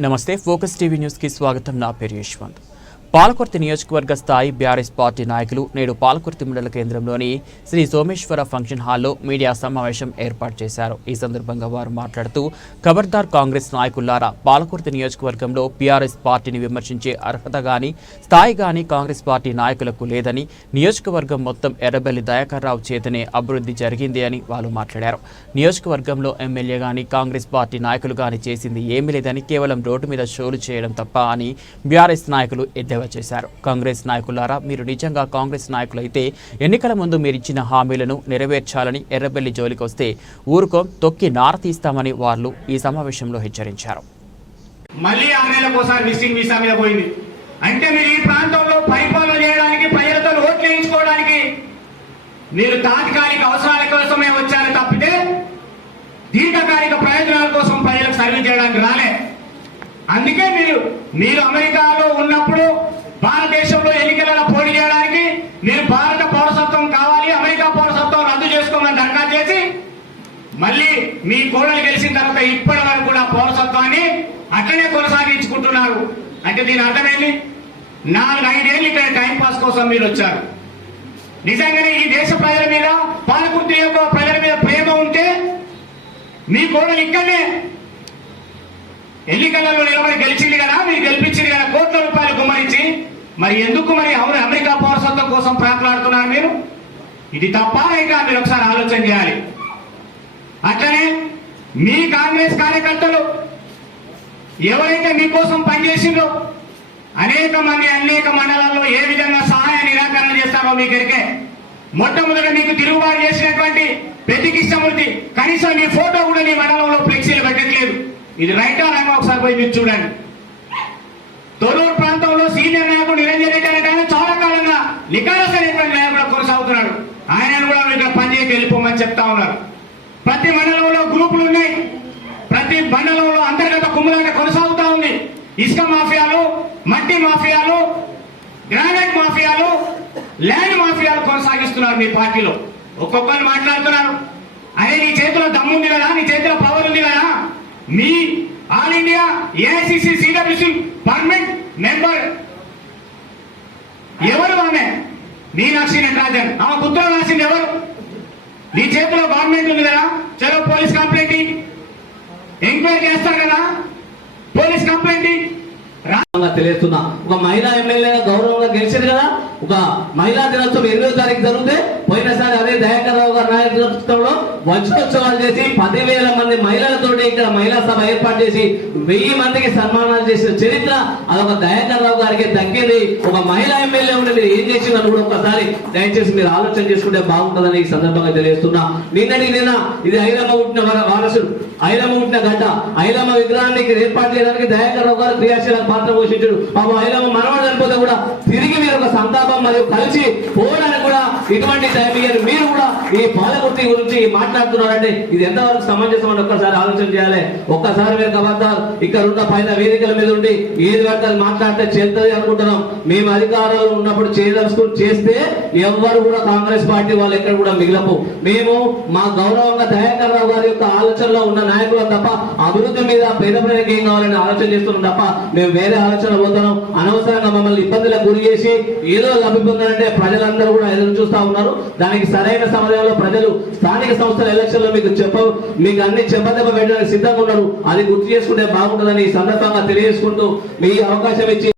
నమస్తే focus TV న్యూస్కి స్వాగతం. నా పేరు యశ్వంత్. పాలకుర్తి నియోజకవర్గ స్థాయి బీఆర్ఎస్ పార్టీ నాయకులు నేడు పాలకుర్తి మండల కేంద్రంలోని శ్రీ సోమేశ్వర ఫంక్షన్ హాల్లో మీడియా సమావేశం ఏర్పాటు చేశారు. ఈ సందర్భంగా వారు మాట్లాడుతూ ఖబర్దార్ కాంగ్రెస్ నాయకులారా పాలకుర్తి నియోజకవర్గంలో బీఆర్ఎస్ పార్టీని విమర్శించే అర్హత గాని స్థాయి గాని కాంగ్రెస్ పార్టీ నాయకులకు లేదని నియోజకవర్గం మొత్తం ఎర్రబెల్లి దయాకర్రావు చేతనే అభివృద్ధి జరిగింది అని వాళ్ళు మాట్లాడారు. నియోజకవర్గంలో ఎమ్మెల్యే గాని కాంగ్రెస్ పార్టీ నాయకులు గాని చేసింది ఏమీ లేదని కేవలం రోడ్డు మీద షోలు చేయడం తప్ప అని బీఆర్ఎస్ నాయకులు ఎద్దేవా కూడా చేశారు. కాంగ్రెస్ నాయకులారా మీరు నిజంగా కాంగ్రెస్ నాయకులైతే ఎన్నికల ముందు మీరు ఇచ్చిన హామీలను నెరవేర్చాలని ఎర్రబెల్లి జోలికి వస్తే ఊరుకో తొక్కి నార తీస్తామని వాళ్ళు ఈ సమావేశంలో హెచ్చరించారు. మళ్ళీ ఆరు మిస్సింగ్ వీసా మీద పోయింది. అంటే మీరు ఈ ప్రాంతంలో పరిపాలన చేయడానికి ప్రజలతో ఓట్లు వేయించుకోవడానికి మీరు తాత్కాలిక అవసరాల కోసమే వచ్చారు తప్పితే దీర్ఘకాలిక ప్రయోజనాల కోసం ప్రజలకు సర్వీస్ చేయడానికి రాలే. అందుకే మీరు మీరు అమెరికాలో ఉన్నప్పుడు భారతదేశంలో ఎన్నికలలో పోటీ చేయడానికి మీరు భారత పౌరసత్వం కావాలి అమెరికా పౌరసత్వం రద్దు చేసుకోమని దరఖాస్తు చేసి మళ్ళీ మీ కోడలు గెలిచిన తర్వాత ఇప్పటి వరకు కూడా పౌరసత్వాన్ని అట్లనే కొనసాగించుకుంటున్నారు. అంటే దీని అర్థమేంటి? నాలుగు ఐదేళ్ళు ఇక్కడ టైం పాస్ కోసం మీరు వచ్చారు. నిజంగానే ఈ దేశ ప్రజల మీద పాలకుర్తి యొక్క ప్రజల మీద ప్రేమ ఉంటే మీ కోడలు ఇక్కడనే ఎన్నికలలో నిలబడి గెలిచింది కదా మీరు గెలిపించింది కదా కోట్ల రూపాయలు గుమ్మరించి మరి ఎందుకు మరి అవును అమెరికా పౌరసత్వం కోసం ప్రాట్లాడుతున్నారు మీరు? ఇది తప్ప రైటా మీరు ఒకసారి ఆలోచన చేయాలి. అట్లనే మీ కాంగ్రెస్ కార్యకర్తలు ఎవరైతే మీకోసం పనిచేసిందో అనేక మంది అనేక మండలాల్లో ఏ విధంగా సహాయ నిరాకరణ చేస్తారో మీ ఎరికే మొట్టమొదట మీకు తిరుగుబాటు చేసినటువంటి పెద్ద కృష్ణమూర్తి కనీసం మీ ఫోటో కూడా నీ మండలంలో ఫ్లెక్సీలు పెట్టట్లేదు. ఇది రైటా రంగ ఒకసారి పోయి మీరు చూడండి తొలూరు ప్రాంతంలో సీనియర్ నాయకుడు నిరంజన్ రెడ్డి అనే ఆయన చాలా కాలంగా నికారసైనటువంటి నాయకుడు కొనసాగుతున్నాడు. ఆయనను కూడా ఇక్కడ పనిచేసి వెళ్ళిపోమని చెప్తా ఉన్నారు. ప్రతి మండలంలో గ్రూపులు ఉన్నాయి. ప్రతి మండలంలో అంతర్గత కుమ్ములాట కొనసాగుతా ఉంది. ఇసుక మాఫియాలు మట్టి మాఫియాలు గ్రానైట్ మాఫియాలు ల్యాండ్ మాఫియాలు కొనసాగిస్తున్నారు మీ పార్టీలో. ఒక్కొక్కరు మాట్లాడుతున్నారు. అరే నీ చేతిలో దమ్ముంది కదా నీ చేతిలో పవర్ ఉంది కదా. మీ all India AICC CWC permanent member ఎవరు ఆమె? మీనాక్షి నటరాజన్. ఆమె ఉత్తరం రాసింది ఎవరు? నీ చేతిలో గవర్నమెంట్ ఉంది కదా చలో పోలీస్ కంప్లైంట్ ఎంక్వైరీ చేస్తారు కదా పోలీస్ కంప్లైంట్ రా- తెలియస్తున్నా ఒక మహిళా ఎమ్మెల్యేగా గౌరవంగా గెలిచింది కదా ఒక మహిళా దినోత్సవం ఎనిమిదో తారీఖు జరిగితే పోయినసారి అదే దయాకర్ రావు గారి నాయకత్వంలో వజ్రోత్సవాలు చేసి పదివేల మంది మహిళలతోటి ఇక్కడ మహిళా సభ ఏర్పాటు చేసి వెయ్యి మందికి సన్మానాలు చేసిన చరిత్ర అదొక దయాకర్ రావు గారికి దక్కింది. ఒక మహిళా ఎమ్మెల్యే ఉండి మీరు ఏం చేసిందని కూడా ఒకసారి దయచేసి మీరు ఆలోచన చేసుకుంటే బాగుంటుందని ఈ సందర్భంగా తెలియస్తున్నా నిన్నటి నిన్న ఇది ఐరమ్మ పుట్టిన వారసుడు. ఐరమ్మ పుట్టిన గడ్డ ఐలమ్మ విగ్రహాన్ని ఏర్పాటు చేయడానికి దయాకర్ రావు గారు క్రియాశీల పాత్ర పోషించడు ఆ మహిళ మనవాడు చనిపోతే కూడా తిరిగి మీరు ఒక సంతాపం మరియు కలిసి పోవడానికి కూడా ఇటువంటి టైం మీరు కూడా ఈ పాలకుర్తి గురించి మాట్లాడుతున్నారంటే ఇది ఎంతవరకు సమంజసం అని ఒక్కసారి ఆలోచన చేయాలి. ఒక్కసారి మీరు గవర్నర్ ఇక్కడ ఉన్న పైన వేదికల మీద ఉండి ఏది పడితే మాట్లాడితే చేస్తుంది అనుకుంటున్నాం. మేము అధికారంలో ఉన్నప్పుడు చేయదలుచుకుని చేస్తే ఎవ్వరు కూడా కాంగ్రెస్ పార్టీ వాళ్ళు ఎక్కడ కూడా మిగిలపు. మేము మా గౌరవంగా దయాకర్ రావు గారి యొక్క ఆలోచనలో ఉన్న నాయకులు తప్ప అభివృద్ధి మీద పేద ప్రజలకు ఏం కావాలని ఆలోచన చేస్తున్నాం తప్ప మేము వేరే ఆలోచన పోతున్నాం అనవసరంగా మమ్మల్ని ఇబ్బందులకు గురి చేసి ఏదో లబ్ధి పొందాలంటే ప్రజలందరూ కూడా ఎదురు చూస్తా ఉన్నారు. దానికి సరైన సమయంలో ప్రజలు స్థానిక సంస్థల ఎలక్షన్లో మీకు చెప్ప మీకు అన్ని చెప్పదెబ్బ పెట్టడానికి సిద్ధంగా ఉన్నారు. అది గుర్తు చేసుకుంటే బాగుంటుందని ఈ సందర్భంగా తెలియజేసుకుంటూ మీ అవకాశం ఇచ్చి